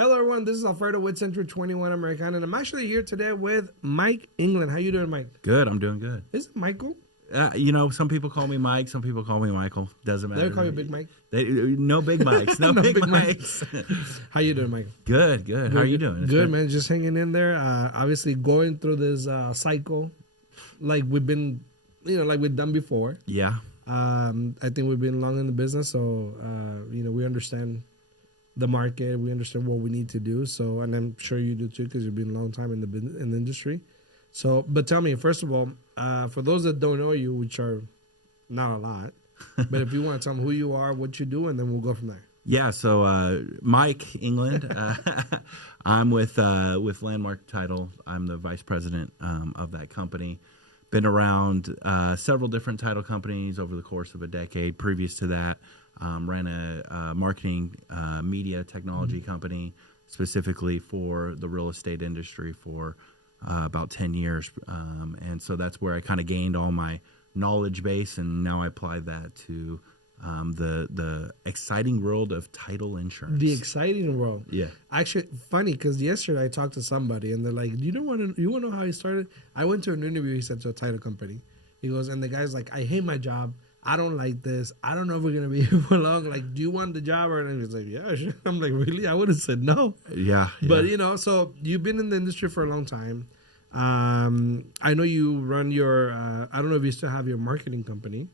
Hello, everyone. This is Alfredo with Century 21 Americana, and I'm actually here today with Mike England. How you doing, Mike? Good. I'm doing good. Is it Michael? Some people call me Mike. Some people call me Michael. Doesn't matter. They call you Big Mike? No Big Mikes. No, big Mikes. How you doing, Mike? Good. How are you doing? Good, man. Just hanging in there. Obviously, going through this cycle like we've been, like we've done before. Yeah. I think we've been long in the business, so, we understand the market. We understand what we need to do. So, and I'm sure you do too, because you've been a long time in the industry. So, but tell me, first of all, for those that don't know you, which are not a lot, but if you want to tell them who you are, what you do, and then we'll go from there. Yeah. So, Mike England, I'm with Landmark Title. I'm the vice president of that company. Been around several different title companies over the course of a decade. Previous to that, ran a marketing media technology company specifically for the real estate industry for about 10 years. And so that's where I kind of gained all my knowledge base, and now I apply that to the exciting world of title insurance. The exciting world. Yeah. Actually, funny, because yesterday I talked to somebody, and they're like, you want to know how he started? I went to an interview, he said, to a title company. He goes, and the guy's like, I hate my job. I don't like this. I don't know if we're going to be here for long. Like, do you want the job? And he's like, yeah, sure. I'm like, really? I would have said no. Yeah. But, so you've been in the industry for a long time. I know you run your, I don't know if you still have your marketing company.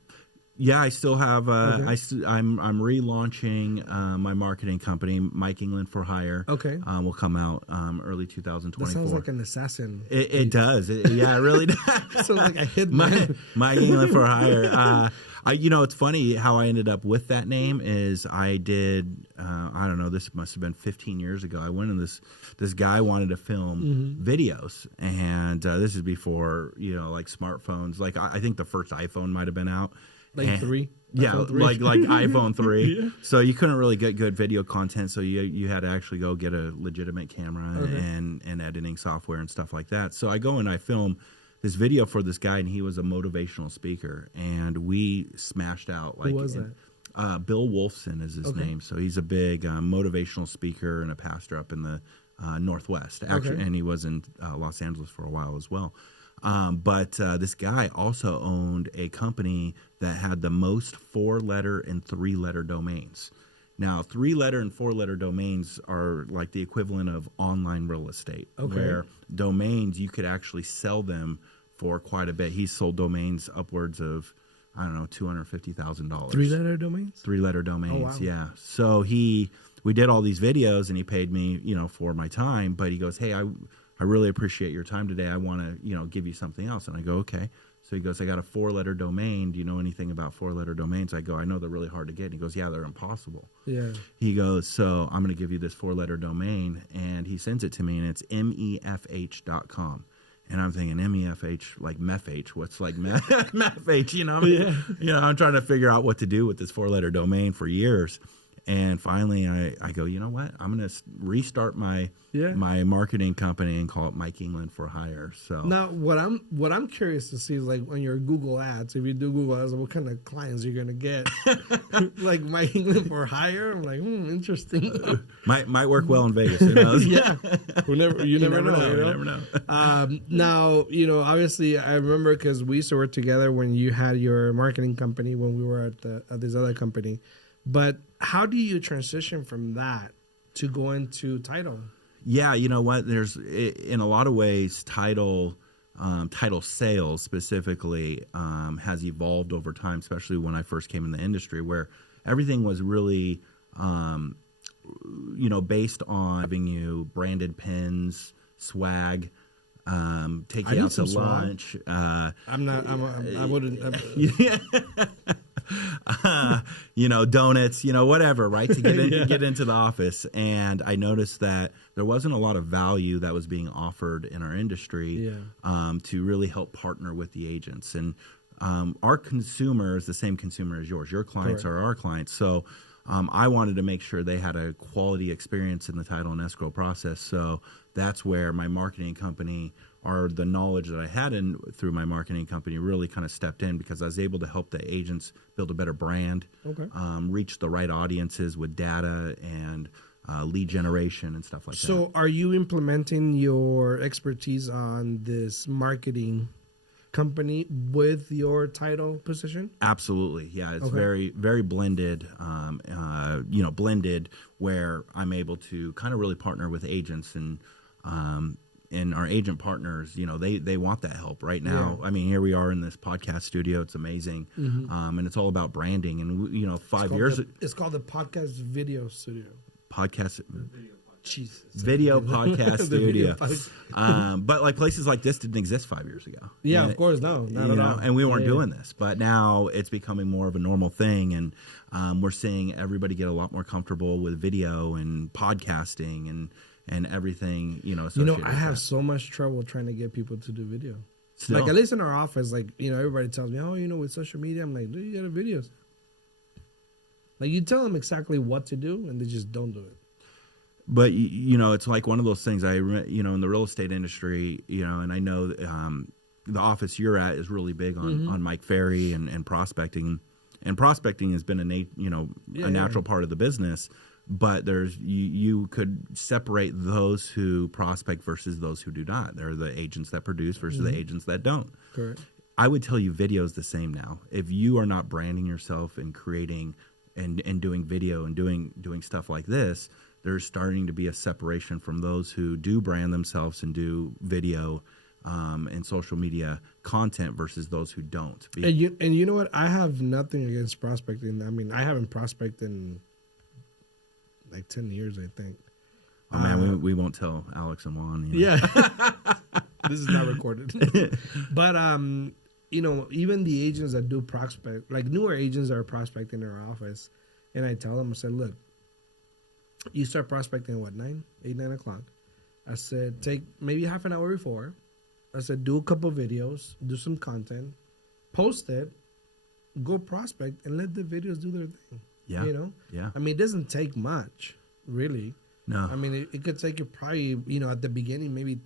Yeah, I still have. Okay. I'm relaunching my marketing company, Mike England for Hire. Okay, will come out early 2024. That sounds like an assassin. It does. It really does. Sounds like a hit Mike England for Hire. It's funny how I ended up with that name is I did. I don't know. This must have been 15 years ago. I went and this guy wanted to film videos, and this is before like smartphones. Like I think the first iPhone might have been out. Like 3? Yeah, like iPhone 3. Yeah. So you couldn't really get good video content, so you had to actually go get a legitimate camera and editing software and stuff like that. So I go and I film this video for this guy, and he was a motivational speaker, and we smashed out. Like, who was that? Bill Wolfson is his name. So he's a big motivational speaker and a pastor up in the Northwest. Actually, and he was in Los Angeles for a while as well. But this guy also owned a company that had the most 4-letter and 3-letter domains. Now, 3-letter and 4-letter domains are like the equivalent of online real estate, where domains, you could actually sell them for quite a bit. He sold domains upwards of, I don't know, $250,000. 3-letter domains? 3-letter domains, oh, wow. Yeah. So we did all these videos, and he paid me, for my time. But he goes, hey, I really appreciate your time today. I want to, give you something else. And I go, okay. So he goes, I got a 4-letter domain. Do you know anything about 4-letter domains? I go, I know they're really hard to get. And he goes, yeah, they're impossible. Yeah. He goes, so I'm going to give you this 4-letter domain. And he sends it to me, and it's mefh.com. And I'm thinking, MEFH, like MEFH. What's like MEFH? Yeah. I'm trying to figure out what to do with this 4-letter domain for years. And finally, I go, you know what? I'm going to restart my marketing company and call it Mike England for Hire. So now, what I'm curious to see is like on your Google Ads. If you do Google Ads, what kind of clients you're going to get? Like Mike England for Hire. I'm like, interesting. Might work well in Vegas. Who knows? Yeah, you never know. You never know. Now, obviously, I remember because we used to work together when you had your marketing company when we were at this other company. But how do you transition from that to go into title? Yeah, you know what? There's in a lot of ways, title sales specifically has evolved over time, especially when I first came in the industry, where everything was really, based on having you branded pins, swag. Take you out to lunch. I wouldn't. Donuts, whatever, right? To get into the office. And I noticed that there wasn't a lot of value that was being offered in our industry to really help partner with the agents. And our consumer is the same consumer as yours. Your clients are our clients. So I wanted to make sure they had a quality experience in the title and escrow process. So that's where my marketing company, or the knowledge that I had through my marketing company, really kind of stepped in, because I was able to help the agents build a better brand, reach the right audiences with data, and lead generation and stuff like that. So are you implementing your expertise on this marketing company with your title position? Absolutely. Yeah. It's Okay. very, very blended, blended where I'm able to kind of really partner with agents and our agent partners, they want that help right now. Yeah. I mean, here we are in this podcast studio. It's amazing. And it's all about branding. And, 5 years. It's called the Podcast Video Studio. Podcast. Jesus. Video podcast Video studio. But like places like this didn't exist 5 years ago. Yeah, And of course, no, not at all. And we weren't Yeah. doing this, but now it's becoming more of a normal thing, and we're seeing everybody get a lot more comfortable with video and podcasting and everything. Associated I with have that. so much trouble trying to get people to do video. Still. Like at least in our office, like everybody tells me, oh, with social media, I'm like, dude, you got videos. Like you tell them exactly what to do, and they just don't do it. But it's like one of those things. In the real estate industry, and I know the office you're at is really big on Mike Ferry and prospecting, and prospecting has been a natural part of the business. But there's you could separate those who prospect versus those who do not. There are the agents that produce versus the agents that don't. Correct. I would tell you video is the same now. If you are not branding yourself and creating and doing video and doing stuff like this, there's starting to be a separation from those who do brand themselves and do video and social media content versus those who don't. And you know what? I have nothing against prospecting. I mean, I haven't prospected in like 10 years, I think. Oh man, we won't tell Alex and Juan. Yeah. This is not recorded. But even the agents that do prospect, like newer agents that are prospecting in our office, and I tell them, I said, look, you start prospecting at what, 9 o'clock. I said, take maybe half an hour before. I said, do a couple videos, do some content, post it, go prospect, and let the videos do their thing. Yeah. Yeah. I mean, it doesn't take much, really. No. I mean, it could take you probably, at the beginning, maybe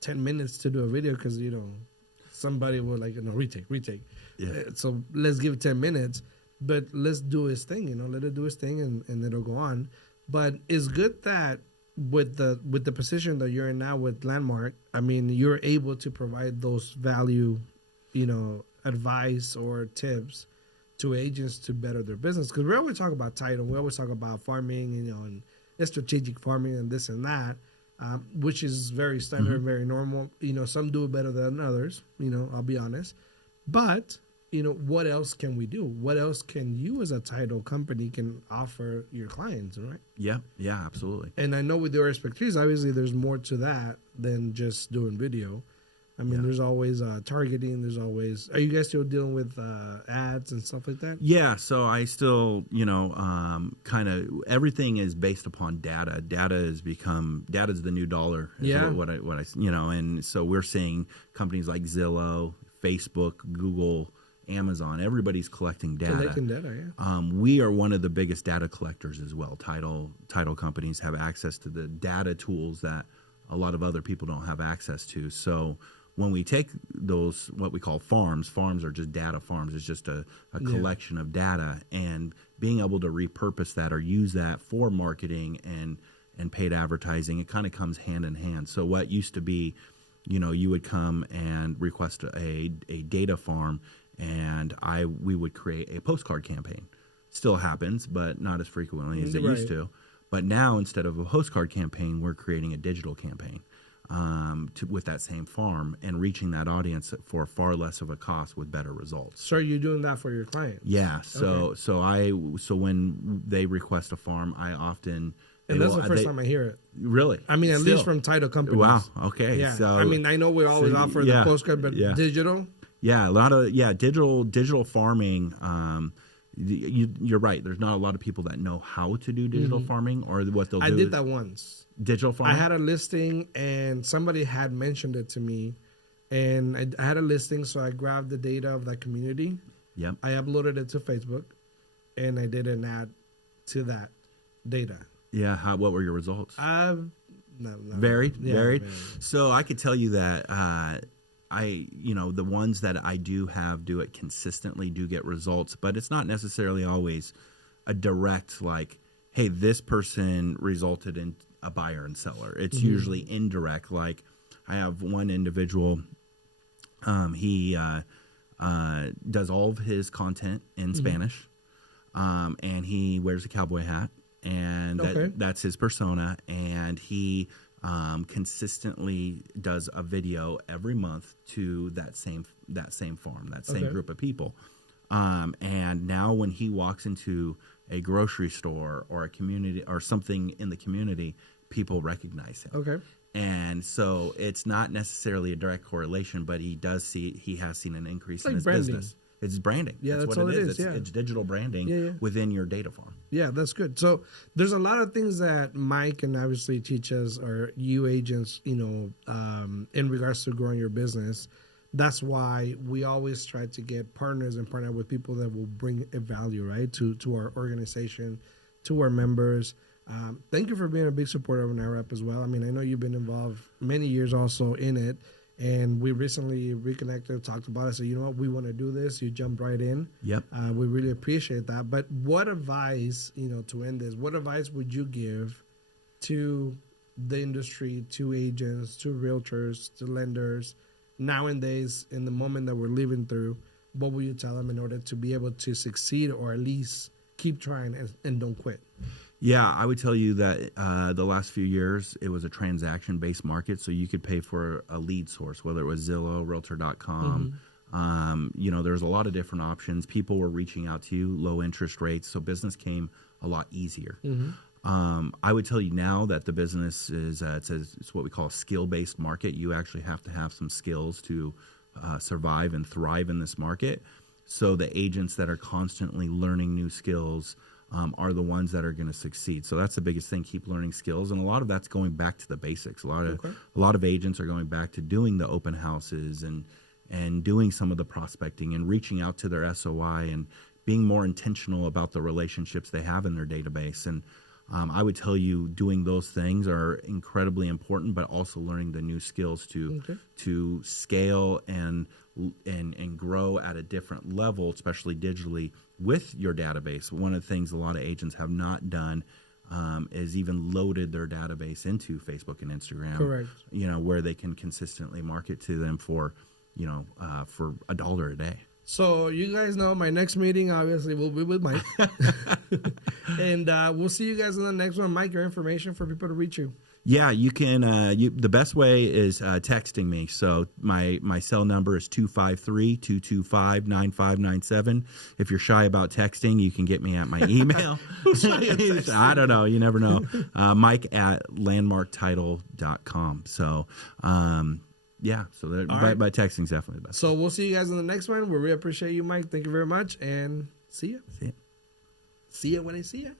10 minutes to do a video because, somebody will retake. Yeah. So let's give it 10 minutes, but let's do his thing, let it do his thing and it'll go on. But it's good that with the position that you're in now with Landmark, I mean, you're able to provide those value, advice or tips to agents to better their business. Because we always talk about title, we always talk about farming, and strategic farming and this and that, which is very standard and very normal. Some do it better than others, I'll be honest. But what else can we do? What else can you as a title company can offer your clients, right? Yeah, absolutely. And I know with your expertise, obviously there's more to that than just doing video. I mean, there's always targeting. There's always. Are you guys still dealing with ads and stuff like that? Yeah. So I still, kind of everything is based upon data. Data's the new dollar. Yeah. What I, and so we're seeing companies like Zillow, Facebook, Google, Amazon, everybody's collecting data. Collecting data, yeah. We are one of the biggest data collectors as well. Title companies have access to the data tools that a lot of other people don't have access to. So when we take those, what we call farms are just data farms. It's just a collection of data, and being able to repurpose that or use that for marketing and paid advertising, it kind of comes hand in hand. So what used to be, you would come and request a data farm, and we would create a postcard campaign. Still happens, but not as frequently as it used to. But now, instead of a postcard campaign, we're creating a digital campaign with that same farm and reaching that audience for far less of a cost with better results. So you're doing that for your clients? Yeah. So when they request a farm, I often. And that's the first time I hear it. Really? I mean, at least from title companies. Wow. Okay. Yeah. So I mean, I know we always offer the postcard, but digital. Yeah, a lot of digital farming. You're right. There's not a lot of people that know how to do digital farming, or what they'll do. I did that once. Digital farming. I had a listing, and somebody had mentioned it to me, and I had a listing, so I grabbed the data of that community. Yep. I uploaded it to Facebook, and I did an ad to that data. Yeah. What were your results? Varied. Varied. So I could tell you that. The ones that I do do it consistently do get results, but it's not necessarily always a direct, like, hey, this person resulted in a buyer and seller. It's usually indirect. Like I have one individual, he does all of his content in Spanish, and he wears a cowboy hat, and that's his persona, and he consistently does a video every month to that same farm, that same group of people. And now when he walks into a grocery store or a community or something in the community, people recognize him. Okay. And so it's not necessarily a direct correlation, but he has seen an increase in his branding. business. It's branding. Yeah, that's what all it it is. is. It's digital branding within your data farm. Yeah, that's good. So there's a lot of things that Mike can obviously teach us, or you agents, in regards to growing your business. That's why we always try to get partners and partner with people that will bring a value, right, to our organization, to our members. Thank you for being a big supporter of NAHREP as well. I mean, I know you've been involved many years also in it, and we recently reconnected, talked about it. So, you know what, we want to do this. You jumped right in. Yep. We really appreciate that. But what advice, to end this, what advice would you give to the industry, to agents, to realtors, to lenders, nowadays, in the moment that we're living through? What will you tell them in order to be able to succeed, or at least keep trying and don't quit? Yeah, I would tell you that the last few years, it was a transaction-based market, so you could pay for a lead source, whether it was Zillow, Realtor.com. There's a lot of different options. People were reaching out to you, low interest rates, so business came a lot easier. I would tell you now that the business is it's what we call a skill-based market. You actually have to have some skills to survive and thrive in this market. So the agents that are constantly learning new skills are the ones that are going to succeed. So that's the biggest thing: keep learning skills, and a lot of that's going back to the basics. A lot of agents are going back to doing the open houses and doing some of the prospecting and reaching out to their SOI and being more intentional about the relationships they have in their database. And I would tell you, doing those things are incredibly important, but also learning the new skills to scale and grow at a different level, especially digitally, with your database. One of the things a lot of agents have not done is even loaded their database into Facebook and Instagram. Correct. Where they can consistently market to them for $1 a day. So you guys know my next meeting obviously will be with Mike. And we'll see you guys in the next one. Mike, your information for people to reach you. Yeah, you can. The best way is texting me. So my cell number is 253-225-9597. If you're shy about texting, you can get me at my email. I don't know. You never know. Mike at landmarktitle.com. So, by texting is definitely the best. So we'll see you guys in the next one. We really appreciate you, Mike. Thank you very much, and see ya. See ya. See ya when I see ya.